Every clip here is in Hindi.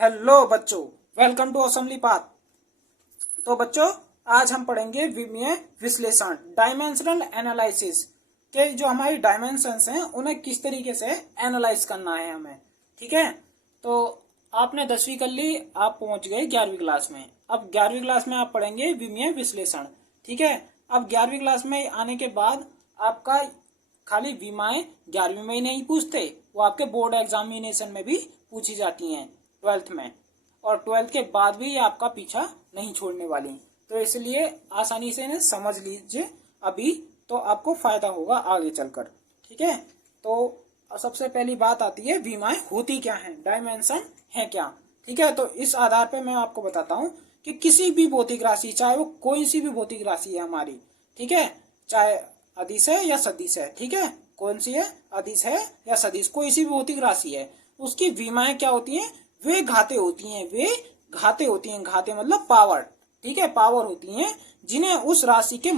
हेलो बच्चों, वेलकम टू असेंबली पाथ। तो बच्चों, आज हम पढ़ेंगे विमीय विश्लेषण, डायमेंशनल एनालिसिस के जो हमारी डायमेंशंस हैं उन्हें किस तरीके से एनालाइज करना है हमें। ठीक है, तो आपने 10वीं कर ली, आप पहुंच गए 11वीं क्लास में। अब 11वीं क्लास में आप पढ़ेंगे विमीय विश्लेषण। ठीक है, अब 11वीं क्लास में आने के बाद आपका खाली विमाएं 11वीं में ही नहीं पूछते, वो आपके बोर्ड एग्जामिनेशन में भी पूछी जाती हैं 12th में, और 12th के बाद भी ये आपका पीछा नहीं छोड़ने वाली। तो इसलिए आसानी से इन्हें समझ लीजिए अभी, तो आपको फायदा होगा आगे चलकर। ठीक है, तो सबसे पहली बात आती है विमाएं होती क्या हैं, डायमेंशन है क्या। ठीक है, तो इस आधार पे मैं आपको बताता हूँ कि किसी भी भौतिक राशि, चाहे वो कोई सी भी भौतिक राशि है हमारी, ठीक है, चाहे अदिश है या सदिश है, ठीक है, कौन सी है, अदिश है या सदिश, कोई सी भी भौतिक राशि है, उसकी विमाएं क्या होती हैं, वे घाते होती हैं, वे घाते होती हैं, घाते मतलब पावर। ठीक है, पावर होती हैं जिन्हें उस राशि के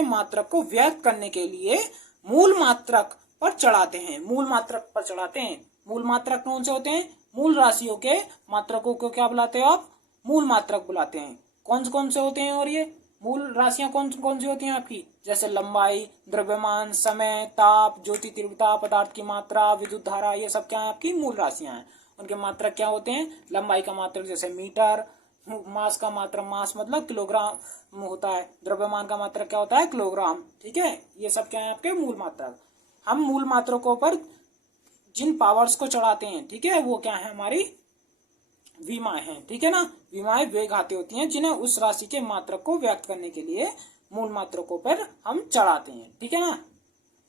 मात्रक को व्यक्त करने के लिए मूल मात्रक पर चढ़ाते हैं, मूल मात्रक पर चढ़ाते हैं। मूल मात्रक कौन से होते हैं, मूल राशियों के मात्रकों को क्या बुलाते हो आप, मूल मात्रक बुलाते हैं। कौन से होते हैं, और ये मूल राशियां कौन कौन सी होती हैं आपकी, जैसे लंबाई, द्रव्यमान, समय, ताप, ज्योति तीव्रता, पदार्थ की मात्रा, विद्युत धारा, ये सब क्या है आपकी मूल राशियां हैं। उनके मात्रक क्या होते हैं, लंबाई का मात्रक जैसे मीटर, मास का मात्रक, मास मतलब किलोग्राम होता है, द्रव्यमान का मात्रक क्या होता है, किलोग्राम। ठीक है, ये सब क्या है आपके मूल मात्रक। हम मूल मात्रकों पर जिन पावर्स को चढ़ाते हैं, ठीक है, वो क्या है हमारी विमाएं हैं। ठीक है ना, विमाएं वे घाते होती हैं जिन्हें उस राशि के मात्रक को व्यक्त करने के लिए मूल मात्रकों पर हम चढ़ाते हैं। ठीक है ना,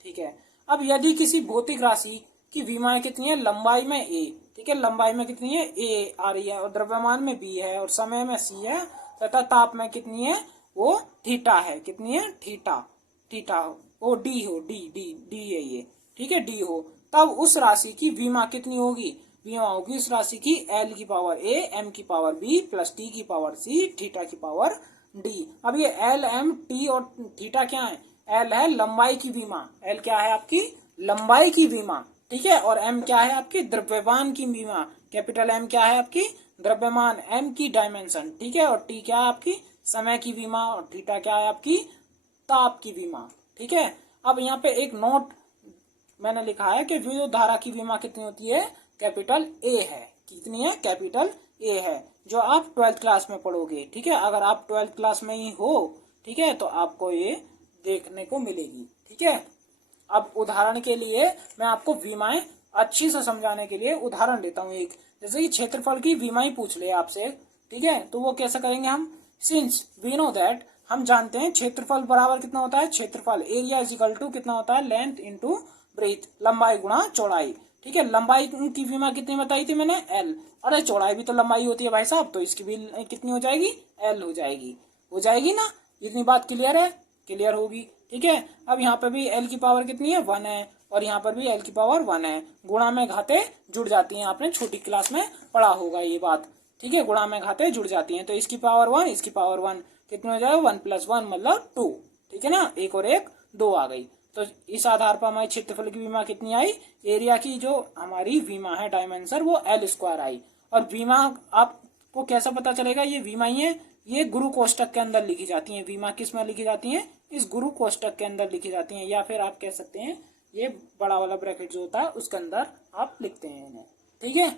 ठीक है। अब यदि किसी भौतिक राशि की विमाएं कितनी है, लंबाई में ए, ठीक है, लंबाई में कितनी है, ए आ रही है, और द्रव्यमान में बी है, और समय में सी है, तथा ताप में कितनी है, वो थीटा है, कितनी है, थीटा, थीटा ओ डी हो, डी डी डी है ये, ठीक है, डी हो, तब उस राशि की विमा कितनी होगी, विमा होगी उस राशि की एल की पावर ए, एम की पावर बी, प्लस टी की पावर सी, थीटा की पावर डी। अब ये एल, एम, टी और थीटा क्या है, एल है लंबाई की विमा, एल क्या है आपकी लंबाई की विमा, ठीक है, और एम क्या है आपकी द्रव्यमान की विमा, कैपिटल एम क्या है आपकी द्रव्यमान, एम की डायमेंशन, ठीक है, और टी क्या है आपकी समय की विमा, और थीटा क्या है आपकी ताप की विमा। ठीक है, अब यहाँ पे एक नोट मैंने लिखा है कि विद्युत धारा की विमा कितनी होती है, कैपिटल ए है, कितनी है, कैपिटल ए है, जो आप 12th क्लास में पढ़ोगे। ठीक है, अगर आप 12th क्लास में ही हो, ठीक है, तो आपको ये देखने को मिलेगी। ठीक है, अब उदाहरण के लिए मैं आपको विमाएं अच्छी से समझाने के लिए उदाहरण देता हूँ एक, जैसे कि क्षेत्रफल की विमाएं पूछ ले आपसे, ठीक है, तो वो कैसे करेंगे हम, सिंस वी नो दैट, हम जानते हैं क्षेत्रफल बराबर कितना होता है, क्षेत्रफल एरिया इज इक्वल टू कितना होता है, लेंथ इंटू ब्रेथ, लंबाई गुणा चौड़ाई। ठीक है, लंबाई की विमा कितनी बताई थी मैंने, एल, अरे चौड़ाई भी तो लंबाई होती है भाई साहब, तो इसकी भी कितनी हो जाएगी, एल हो जाएगी ना, इतनी बात क्लियर है, क्लियर होगी। ठीक है, अब यहाँ पे भी एल की पावर कितनी है, 1 है, और यहाँ पर भी एल की पावर 1 है, गुणा में घाते जुड़ जाती हैं, आपने छोटी क्लास में पढ़ा होगा ये बात। ठीक है, गुणा में घाते जुड़ जाती हैं, तो इसकी पावर 1, इसकी पावर 1, कितने हो जाएगा, 1 + 1 मतलब 2। ठीक है ना, एक और एक 2 आ गई, तो इस आधार पर हमारी क्षेत्रफल की विमा कितनी आई, एरिया की जो हमारी विमा है डायमेंशन, वो L² आई। और विमा आपको कैसा पता चलेगा, ये विमा ही है, ये गुरु कोष्टक के अंदर लिखी जाती है, विमा किस में लिखी जाती है, इस गुरु कोष्टक के अंदर लिखी जाती है, या फिर आप कह सकते हैं ये बड़ा वाला ब्रैकेट जो होता है उसके अंदर आप लिखते हैं इन्हें। ठीक है,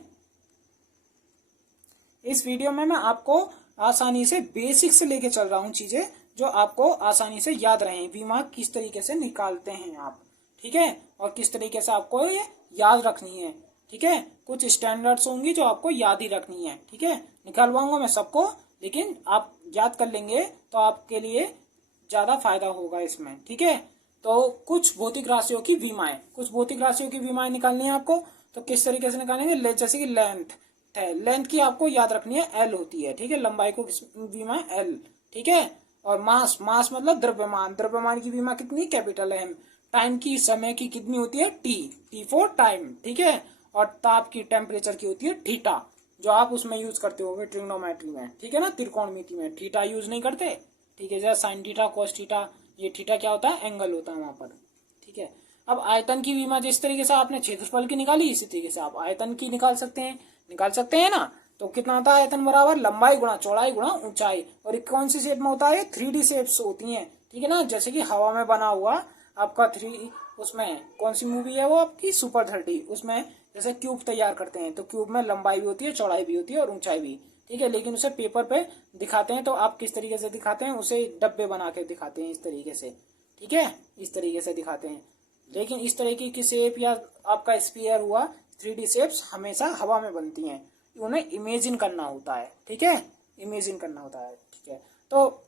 इस वीडियो में मैं आपको आसानी से बेसिक से लेके चल रहा हूँ चीजें, जो आपको आसानी से याद रहे, विमा किस तरीके से निकालते हैं आप। ठीक है, और किस तरीके से आपको ये याद रखनी है। ठीक है, कुछ स्टैंडर्ड्स होंगी जो आपको याद ही रखनी है। ठीक है, निकालवाऊंगा मैं सबको, लेकिन आप याद कर लेंगे तो आपके लिए ज्यादा फायदा होगा इसमें। ठीक है, तो कुछ भौतिक राशियों की विमाएं निकालनी है आपको, तो किस तरीके से निकालेंगे, जैसे कि लेंथ है, लेंथ की आपको याद रखनी है, एल होती है। ठीक है, लंबाई को विमा एल। ठीक है, और मास मतलब द्रव्यमान की विमा कितनी, कैपिटल एम। टाइम की, समय की कितनी होती है, टी फॉर टाइम। ठीक है, और ताप की, टेम्परेचर की होती है थीटा, जो आप उसमें यूज करते होगे ट्रिग्नोमेट्री में। ठीक है ना, त्रिकोणमिति में थीटा यूज नहीं करते। ठीक है, जैसे साइन थीटा, कोस थीटा, ये थीटा क्या होता है, एंगल होता है वहां पर। ठीक है, अब आयतन की विमा जिस तरीके से आपने क्षेत्रफल की निकाली, इसी तरीके से आप आयतन की निकाल सकते हैं ना। तो कितना होता है आयतन बराबर लंबाई गुणा चौड़ाई गुणा ऊंचाई। और ये कौन सी शेप में होता है? 3D शेप्स होती हैं, ठीक है ना। जैसे कि हवा में बना हुआ आपका उसमें कौन सी मूवी है वो आपकी सुपर 30, उसमें जैसे क्यूब तैयार करते हैं तो क्यूब में लंबाई भी होती है, चौड़ाई भी होती है और ऊंचाई भी, ठीक है। लेकिन उसे पेपर पे दिखाते हैं तो आप किस तरीके से दिखाते हैं? उसे डब्बे बना के दिखाते हैं इस तरीके से, ठीक है, इस तरीके से दिखाते हैं। लेकिन इस तरीके की शेप या आपका स्फीयर हुआ 3D शेप्स हमेशा हवा में बनती हैं, उन्हें इमेजिन करना होता है, ठीक है, इमेजिन करना होता है, ठीक है। तो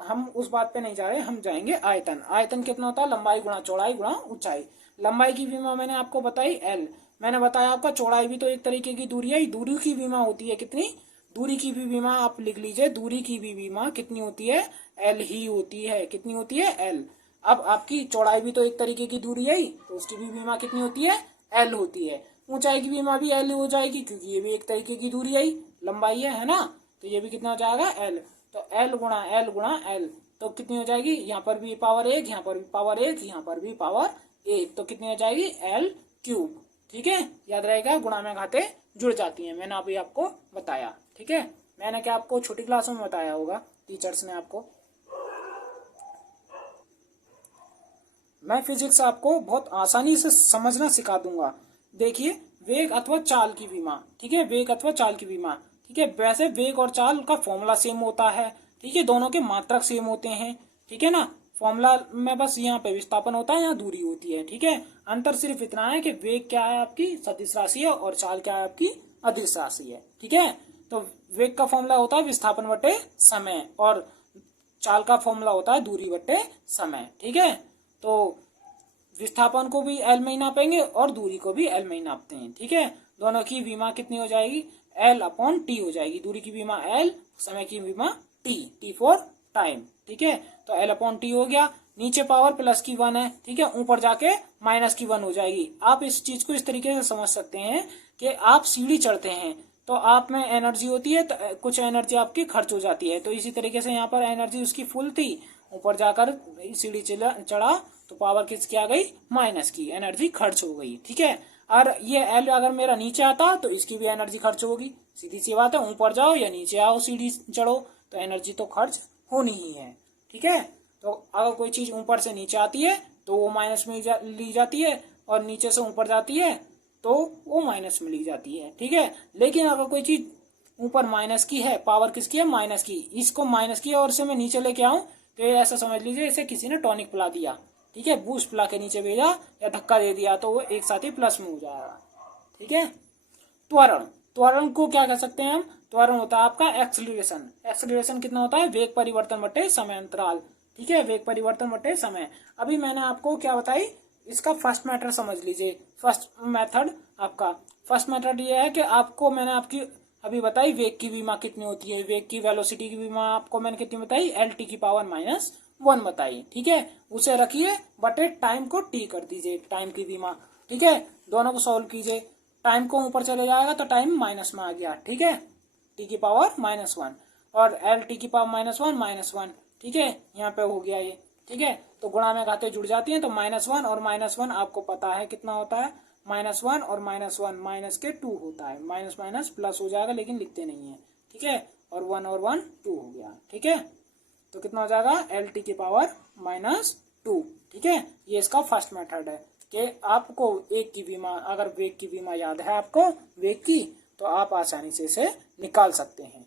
हम उस बात पे नहीं जा रहे, हम जाएंगे आयतन। आयतन कितना होता है? लंबाई गुणा चौड़ाई गुणा ऊंचाई। लंबाई की विमा मैंने आपको बताई L, मैंने बताया आपका चौड़ाई भी तो एक तरीके की दूरी है, दूरी की विमा होती है कितनी? दूरी की भी विमा आप लिख लीजिए, दूरी की भी विमा कितनी होती है? L ही होती है। कितनी होती है? L। अब आपकी चौड़ाई भी तो एक तरीके की दूरी है, तो उसकी भी विमा कितनी होती है? L होती है। ऊंचाई की विमा भी L हो जाएगी, क्योंकि ये भी एक तरीके की दूरी है, लंबाई है ना। तो ये भी कितना हो जाएगा? L। तो L गुणा L गुणा L, तो कितनी हो जाएगी? यहाँ पर भी पावर 1, यहाँ पर भी पावर 1, यहाँ पर भी पावर 1, तो कितनी हो जाएगी? L क्यूब, ठीक है। याद रहेगा, गुणा में घाते जुड़ जाती हैं, मैंने अभी आपको बताया, ठीक है। मैंने क्या आपको छोटी क्लासों में बताया होगा, टीचर्स ने आपको। मैं फिजिक्स आपको बहुत आसानी से समझना सिखा दूंगा। देखिए, वेग अथवा चाल की विमा, ठीक है, वेग अथवा चाल की विमा, ठीक है। वैसे वेग और चाल का फॉर्मूला सेम होता है, ठीक है, दोनों के मात्रक सेम होते हैं, ठीक है ना। फॉर्मूला में बस यहाँ पे विस्थापन होता है, यहाँ दूरी होती है, ठीक है। अंतर सिर्फ इतना है कि वेग क्या है आपकी सदिश राशि है और चाल क्या है आपकी अदिश राशि है, ठीक है। तो वेग का फॉर्मूला होता है विस्थापन बटे समय और चाल का फॉर्मूला होता है दूरी बटे समय, ठीक है। तो विस्थापन को भी एल में ही नापेंगे और दूरी को भी एल में ही नापते हैं, ठीक है। दोनों की विमा कितनी हो जाएगी? एल अपॉन टी हो जाएगी। दूरी की विमा एल, समय की विमा टी, टी फॉर टाइम, ठीक है। तो एल अपॉन टी हो गया। नीचे पावर प्लस की 1 है, ठीक है, ऊपर जाके माइनस की 1 हो जाएगी। आप इस चीज को इस तरीके से समझ सकते हैं कि आप सीढ़ी चढ़ते हैं तो आप में एनर्जी होती है, तो कुछ एनर्जी आपकी खर्च हो जाती है। तो इसी तरीके से यहाँ पर एनर्जी उसकी फुल थी, ऊपर जाकर सीढ़ी चढ़ा तो पावर किसकी आ गई? माइनस की, एनर्जी खर्च हो गई, ठीक है। और ये एल अगर मेरा नीचे आता तो इसकी भी एनर्जी खर्च होगी, सीधी सी बात है। ऊपर जाओ या नीचे आओ सीढ़ी चढ़ो तो एनर्जी तो खर्च होनी ही है, ठीक है। तो अगर कोई चीज ऊपर से नीचे आती है तो वो माइनस में ली जाती है, और नीचे से ऊपर जाती है तो वो माइनस में ली जाती है, ठीक है। लेकिन अगर कोई चीज ऊपर माइनस की है, पावर किसकी है? माइनस की, इसको माइनस की और इसे मैं नीचे लेके आऊं तो ये ऐसा समझ लीजिए इसे किसी ने टॉनिक पिला दिया, ठीक है, बूस्ट पिला के नीचे भेजा या धक्का दे दिया तो वो एक साथ ही प्लस में हो जाएगा, ठीक है। त्वरण, त्वरण को क्या कह सकते हैं हम? त्वरण होता है आपका एक्सेलरेशन। एक्सेलरेशन कितना होता है? वेग परिवर्तन बटे समय अंतराल, ठीक है, वेग परिवर्तन बटे समय। अभी मैंने आपको क्या बताई, इसका फर्स्ट मेथड समझ लीजिए। फर्स्ट मेथड आपका, फर्स्ट मेथड ये है कि आपको मैंने आपकी अभी बताई वेग की विमा कितनी होती है, वेग की वेलोसिटी की विमा आपको मैंने कितनी बताई? LT की पावर -1 बताई, ठीक है। उसे रखिए बटे टाइम को टी कर दीजिए, टाइम की विमा, ठीक है। दोनों को सॉल्व कीजिए, टाइम को ऊपर चले जाएगा तो टाइम माइनस में आ गया, ठीक है, टी की पावर -1 और LT की पावर -1, ठीक है, यहाँ पे हो गया ये, ठीक है। तो गुणा में घाते जुड़ जाती हैं तो -1 और -1 आपको पता है कितना होता है? -1 और -1 माइनस के 2 होता है, माइनस माइनस प्लस हो जाएगा लेकिन लिखते नहीं है, ठीक है। और 1 और 1 2 हो गया, ठीक है। तो कितना हो जाएगा? LT की पावर -2, ठीक है। ये इसका फर्स्ट मेथड है कि आपको वेग की विमा, अगर वेग की विमा याद है आपको वेग की, तो आप आसानी से इसे निकाल सकते हैं।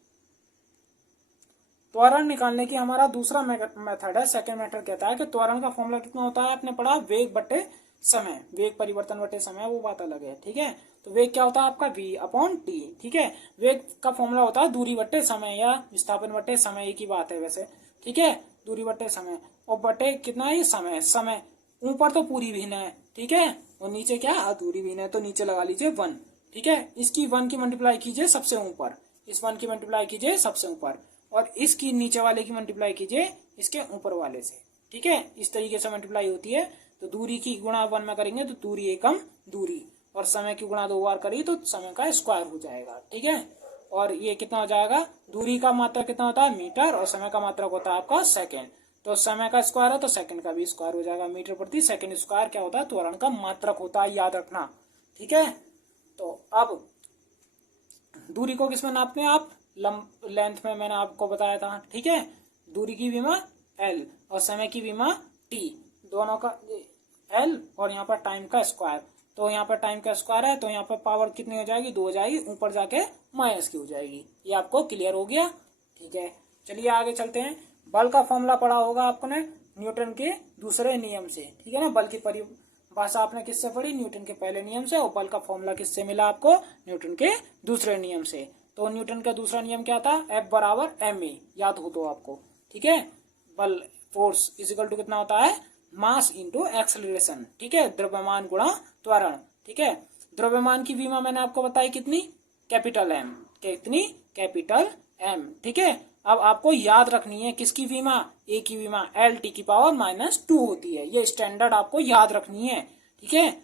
त्वरण निकालने की हमारा दूसरा मेथड है, सेकंड मेथड कहता है कि त्वरण का फॉर्मूला कितना होता है? आपने पढ़ा वेग बटे समय, वेग परिवर्तन बटे समय, वो बात अलग है, ठीक है। तो वेग क्या होता है आपका? V अपॉन टी, ठीक है। वेग का फॉर्मूला होता है दूरी बटे समय या विस्थापन बटे समय, एक ही बात है वैसे, ठीक है। दूरी बटे समय और बटे कितना है? समय, समय ऊपर तो पूरी भिन्न है, ठीक है, और नीचे क्या? अधूरी भिन्न है, तो नीचे लगा लीजिए 1, ठीक है। इसकी 1 की मल्टीप्लाई कीजिए सबसे ऊपर, इस 1 की मल्टीप्लाई कीजिए सबसे ऊपर, और इसकी नीचे वाले की मल्टीप्लाई कीजिए इसके ऊपर वाले से, ठीक है। इस तरीके से मल्टीप्लाई होती है। तो दूरी की गुणा 1 में करेंगे तो दूरी एकम दूरी, और समय की गुणा 2 बार करिए तो समय का स्क्वायर हो जाएगा, ठीक है। और ये कितना हो जाएगा? दूरी का मात्रक कितना होता है? मीटर, और समय का मात्रक होता है आपका सेकेंड। तो समय का स्क्वायर है तो सेकंड का भी स्क्वायर हो जाएगा। मीटर प्रति सेकंड स्क्वायर क्या होता है, त्वरण का मात्रक होता है, याद रखना। ठीक है, तो अब दूरी को किसमें नापते हैं आप, लेंथ में मैंने आपको बताया था। ठीक है, दूरी की विमा एल और समय की विमा टी, दोनों का एल और यहाँ पर टाइम का स्क्वायर। तो यहाँ पर टाइम का स्क्वायर है तो यहाँ पर पावर कितनी हो जाएगी, 2 हो जाएगी, ऊपर जाके माइनस की हो जाएगी। ये आपको क्लियर हो गया। ठीक है, चलिए आगे चलते हैं। बल का फॉर्मूला पढ़ा होगा आपने न्यूटन के दूसरे नियम से। ठीक है ना, बल की परिभाषा आपने किससे पढ़ी, न्यूटन के पहले नियम से, और बल का फॉर्मूला किससे मिला आपको, न्यूटन के दूसरे नियम से। तो न्यूटन का दूसरा नियम क्या था, F बराबर ma, याद हो तो आपको। ठीक है, बल फोर्स इजिकल टू कितना होता है, मास इंटू एक्सेलरेशन। ठीक है, द्रव्यमान गुणा त्वरण। ठीक है, द्रव्यमान की विमा मैंने आपको बताई कितनी, कैपिटल एम, कितनी, कैपिटल एम। ठीक है, अब आपको याद रखनी है किसकी विमा, ए की विमा एल टी की पावर -2 होती है। ये स्टैंडर्ड आपको याद रखनी है। ठीक है,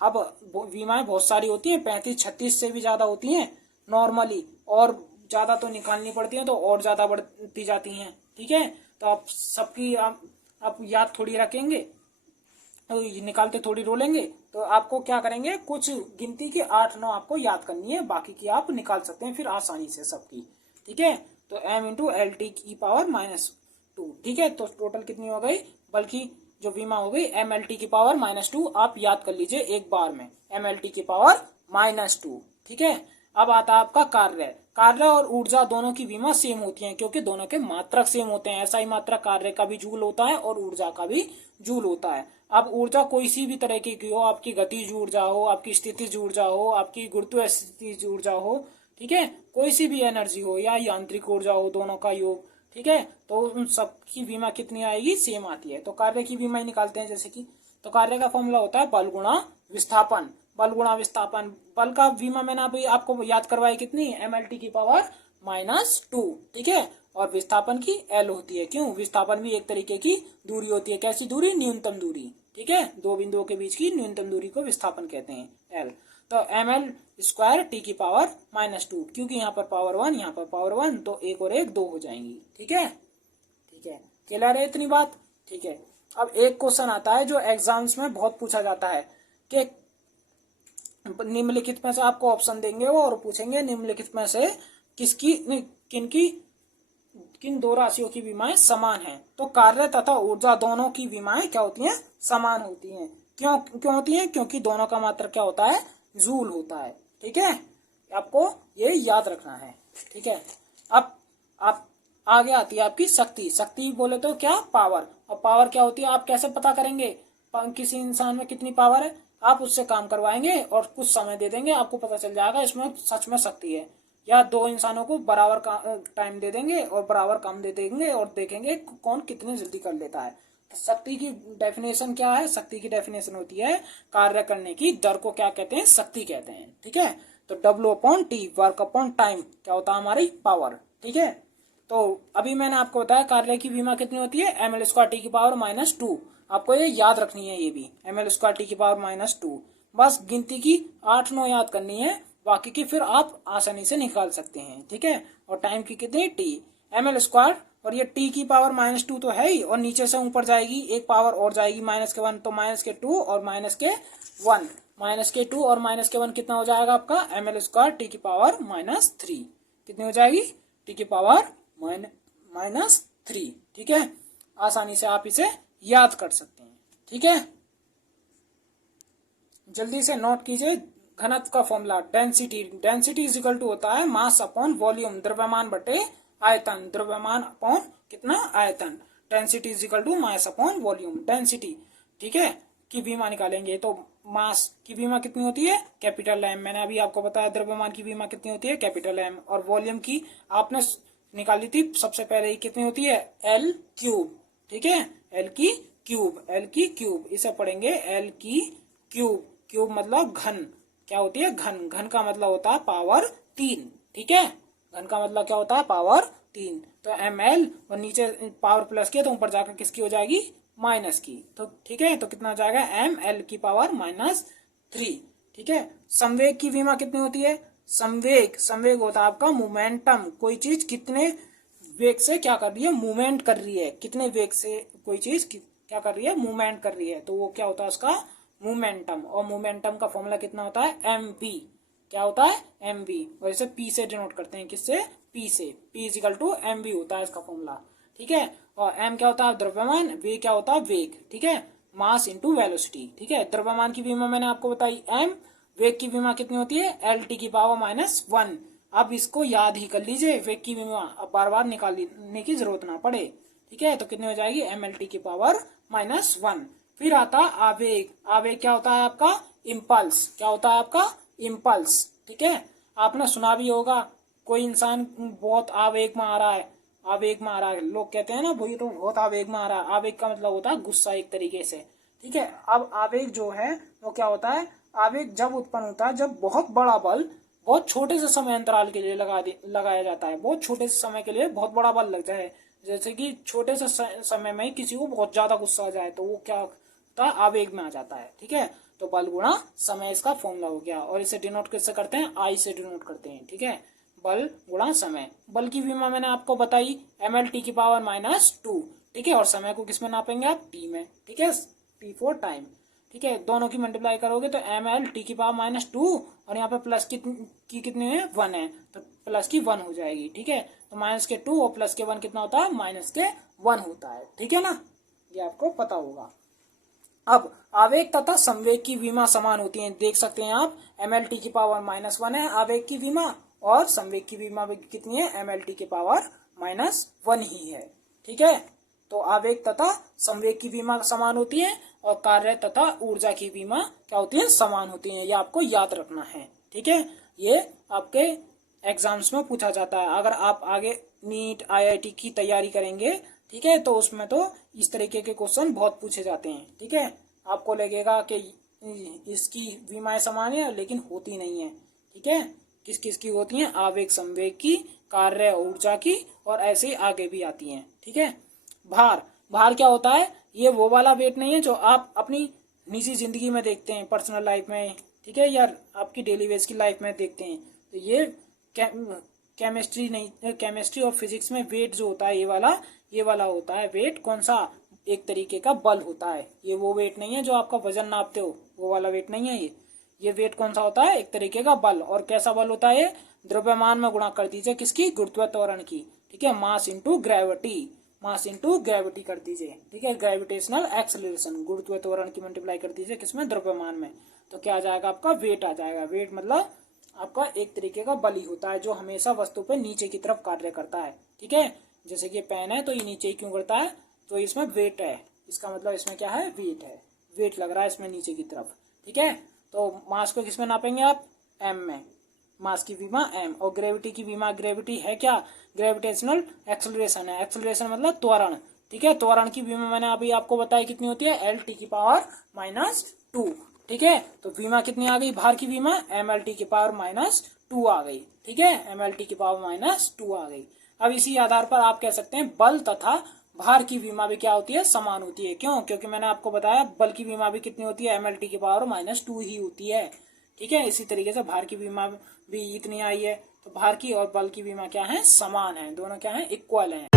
अब विमाएं बहुत सारी होती हैं, 35-36 से भी ज्यादा होती हैं नॉर्मली, और ज्यादा तो निकालनी पड़ती है तो और ज्यादा बढ़ती जाती हैं। ठीक है, तो आप सबकी आप याद थोड़ी रखेंगे, तो निकालते थोड़ी रोलेंगे, तो आपको क्या करेंगे, कुछ गिनती की 8-9 आपको याद करनी है, बाकी की आप निकाल सकते हैं फिर आसानी से सबकी। ठीक है, तो m इंटू एल टी की पावर -2। ठीक है, तो टोटल कितनी हो गई, बल्कि जो विमा हो गई एम एल टी की पावर -2, आप याद कर लीजिए एक बार में, एम एल टी की पावर -2। ठीक है, अब आता है आपका कार्य। कार्य और ऊर्जा दोनों की विमा सेम होती है, क्योंकि दोनों के मात्रक सेम होते हैं। ऐसा ही मात्रक कार्य का भी जूल होता है और ऊर्जा का भी जूल होता है। अब ऊर्जा कोई सी भी तरह की हो, आपकी गतिज ऊर्जा हो, आपकी स्थितिज ऊर्जा हो, आपकी गुरुत्वाकर्षण ऊर्जा हो, ठीक है, कोई सी भी एनर्जी हो या यांत्रिक ऊर्जा हो, दोनों का योग। ठीक है, तो उन सब की विमा कितनी आएगी, सेम आती है। तो कार्य की विमा ही निकालते हैं, जैसे कि, तो कार्य का फॉर्मूला होता है बल गुणा विस्थापन। बल गुणा विस्थापन, बल का विमा मैंने अभी आपको याद करवाई कितनी, एम एल टी की पावर -2। ठीक है, और विस्थापन की एल होती है। क्यों, विस्थापन भी एक तरीके की दूरी होती है। कैसी दूरी, न्यूनतम दूरी। ठीक है, दो बिंदुओं के बीच की न्यूनतम दूरी को विस्थापन कहते हैं, एल। तो एम एल स्क्वायर टी की पावर -2, क्योंकि यहाँ पर पावर 1, यहाँ पर पावर 1, तो 1 और 1 2 हो जाएंगी। ठीक है, ठीक है, क्लियर है इतनी बात। ठीक है, अब एक क्वेश्चन आता है जो एग्जाम्स में बहुत पूछा जाता है कि निम्नलिखित में से आपको ऑप्शन देंगे वो और पूछेंगे निम्नलिखित में से किन दो राशियों की विमाएं समान हैं। तो कार्य तथा ऊर्जा दोनों की विमाएं क्या होती हैं, समान होती हैं। क्यों होती हैं, क्योंकि दोनों का मात्रक क्या होता है, जूल होता है। ठीक है, आपको ये याद रखना है। ठीक है, अब आप आगे आती है आपकी शक्ति। शक्ति बोले तो क्या, पावर। और पावर क्या होती है, आप कैसे पता करेंगे किसी इंसान में कितनी पावर है, आप उससे काम करवाएंगे और कुछ समय दे देंगे, आपको पता चल जाएगा इसमें सच में शक्ति है। या दो इंसानों को बराबर टाइम दे देंगे और बराबर काम दे देंगे और देखेंगे कौन कितने जल्दी कर लेता है। तो शक्ति की डेफिनेशन क्या है, शक्ति की डेफिनेशन होती है कार्य करने की दर को क्या कहते हैं, शक्ति कहते हैं। ठीक है, तो W/T, वर्क अपॉन टाइम, क्या होता है, हमारी पावर। ठीक है, तो अभी मैंने आपको बताया कार्य की विमा कितनी होती है, ml² t की पावर -2। आपको ये याद रखनी है, ये भी ml² t की पावर -2। बस गिनती की 8-9 याद करनी है, बाकी की फिर आप आसानी से निकाल सकते हैं। ठीक है, और टाइम की कितनी, t, ml², और ये t की पावर -2 तो है ही, और नीचे से ऊपर जाएगी एक पावर और जाएगी -1, तो -2 और -1, -2 और -1 कितना हो जाएगा आपका, ml² t की पावर -3 कितनी हो जाएगी, t की पावर -3। ठीक है, आसानी से आप इसे याद कर सकते हैं। ठीक है, जल्दी से नोट कीजिए घनत्व का formula, density. Density is equal to होता है मास अपॉन वॉल्यूम, द्रव्यमान बटे आयतन, द्रव्यमान अपॉन कितना, आयतन। Density is equal to mass upon volume, density. ठीक है, की विमा निकालेंगे तो मास की विमा कितनी होती है, कैपिटल एम। मैंने अभी आपको बताया द्रव्यमान की विमा कितनी होती है, कैपिटल एम। और वॉल्यूम की आपने निकाली थी सबसे पहले ही, कितनी होती है, L3। ठीक है, L की क्यूब, इसे पढ़ेंगे L की क्यूब। क्यूब मतलब घन, क्या होती है, घन। घन का मतलब होता है पावर 3। ठीक है, घन का मतलब क्या होता है, पावर 3। तो ml और नीचे पावर प्लस की तो ऊपर जाकर किसकी हो जाएगी, माइनस की। तो ठीक है, तो कितना हो जाएगा, ml की पावर -3। ठीक है, संवेग की विमा कितनी होती है, संवेग होता है आपका मोमेंटम। कोई चीज कितने वेग से क्या कर रही है, मूवमेंट कर रही है, कितने वेग से कोई चीज क्या कर रही है, मूवमेंट कर रही है, तो वो क्या होता है उसका मोमेंटम। और मोमेंटम का फॉर्मूला कितना होता है, एम वी। क्या होता है, एम वी। और इसे पी से डिनोट करते हैं, किससे, पी से। P is equal to M V होता है इसका फॉर्मूला, ठीक है। और एम क्या होता है, द्रव्यमान, वे क्या होता है, वेग, ठीक है, मास इंटू वेलोसिटी, ठीक है। द्रव्यमान की विमा मैंने आपको बताई एम, वेग की विमा कितनी होती है, एल टी की पावर -1। अब इसको याद ही कर लीजिए, वेग की विमा अब बार बार निकालने की जरूरत ना पड़े, ठीक है। तो कितनी हो जाएगी, एम एल टी की पावर -1। फिर आता आवेग। आवेग क्या होता है आपका, इम्पल्स। क्या होता है आपका, इम्पल्स, ठीक है। आपने सुना भी होगा, कोई इंसान बहुत आवेग में आ रहा है, आवेग में आ रहा है, लोग कहते हैं ना भाई तो बहुत आवेग में आ रहा है। आवेग का मतलब होता है गुस्सा एक तरीके से, ठीक है। अब आवेग जो है वो क्या होता है, आवेग जब उत्पन्न होता है जब बहुत बड़ा बल बहुत छोटे से समय अंतराल के लिए लगाया जाता है। बहुत छोटे से समय के लिए बहुत बड़ा बल लग जाए, जैसे कि छोटे से समय में ही किसी को बहुत ज्यादा गुस्सा आ जाए, तो वो क्या होता है, आवेग में आ जाता है, ठीक है। तो बल गुणा समय इसका फॉर्मूला हो गया। और इसे डिनोट किससे करते हैं, आई से डिनोट करते हैं, ठीक है। बल गुणा समय। बल की विमा मैंने आपको बताई एम एल टी की पावर -2, ठीक है। और समय को किसमें नापेंगे आप, टी में, ठीक है, टी फॉर टाइम, ठीक है। दोनों की मल्टीप्लाई करोगे तो एम एल टी की पावर -2 और यहाँ पे प्लस की कितनी है, 1 है, तो प्लस की 1 हो जाएगी, ठीक है। तो -2 और प्लस के 1 कितना होता है, -1 होता है, ठीक है ना, ये आपको पता होगा। अब आवेग तथा संवेग की विमा समान होती है, देख सकते हैं आप, एम एल टी की पावर -1 है आवेग की विमा, और संवेग की विमा भी कितनी है, एम एल टी की पावर -1 ही है, ठीक है। तो आवेग तथा संवेग की विमा समान होती है, और कार्य तथा ऊर्जा की विमा क्या होती है, समान होती है। ये आपको याद रखना है, ठीक है। ये आपके एग्जाम्स में पूछा जाता है। अगर आप आगे नीट आईआईटी की तैयारी करेंगे, ठीक है, तो उसमें तो इस तरीके के क्वेश्चन बहुत पूछे जाते हैं, ठीक है। आपको लगेगा कि इसकी विमाएं समान है, लेकिन होती नहीं है, ठीक है। किस किस की होती हैं, आवेग संवेग की, कार्य ऊर्जा की, और ऐसे ही आगे भी आती हैं, ठीक है। भार। भार क्या होता है, ये वो वाला वेट नहीं है जो आप अपनी निजी जिंदगी में देखते हैं, पर्सनल लाइफ में, ठीक है, या आपकी डेली बेस की लाइफ में देखते हैं। तो ये केमिस्ट्री नहीं, केमिस्ट्री और फिजिक्स में वेट जो होता है ये वाला होता है वेट। कौन सा, एक तरीके का बल होता है। ये वो वेट नहीं है जो आपका वजन नापते हो, वो वाला वेट नहीं है ये वेट कौन सा होता है, एक तरीके का बल। और कैसा बल होता है, द्रव्यमान में गुणा कर दीजिए किसकी, गुरुत्व त्वरण की, ठीक है। Mass into gravity, mass into gravity कर दीजिए, ठीक है। ग्रेविटेशनल एक्सेलरेशन, गुरुत्व त्वरण की मल्टीप्लाई कर दीजिए किसमें, द्रव्यमान में, तो क्या आ जाएगा आपका, वेट आ जाएगा। वेट मतलब आपका एक तरीके का बल ही होता है जो हमेशा वस्तु पे नीचे की तरफ कार्य करता है, ठीक है। जैसे कि पेन है तो ये नीचे ही क्यों करता है, तो इसमें वेट है, इसका मतलब इसमें क्या है, वेट है, वेट लग रहा है इसमें नीचे की तरफ, ठीक है। तो मास को किसमें नापेंगे आप, एम में, मास की विमा एम। और ग्रेविटी की विमा, ग्रेविटी है क्या, ग्रेविटेशनल एक्सेलरेशन है। एक्सेलरेशन मतलब त्वरण, ठीक है। त्वरण की विमा मैंने अभी आपको बताया कितनी होती है, एल टी की पावर -2, ठीक है। तो विमा कितनी आ गई, भार की विमा एम एल टी की पावर -2 आ गई, ठीक है, एम एल टी की पावर -2 आ गई। अब इसी आधार पर आप कह सकते हैं बल तथा भार की विमा भी क्या होती है, समान होती है। क्यों, क्योंकि मैंने आपको बताया बल की विमा भी कितनी होती है, एम एल टी की पावर -2 ही होती है, ठीक है। इसी तरीके से भार की विमा भी इतनी आई है, तो भार की और बल की विमा क्या है, समान है, दोनों क्या है, इक्वल है।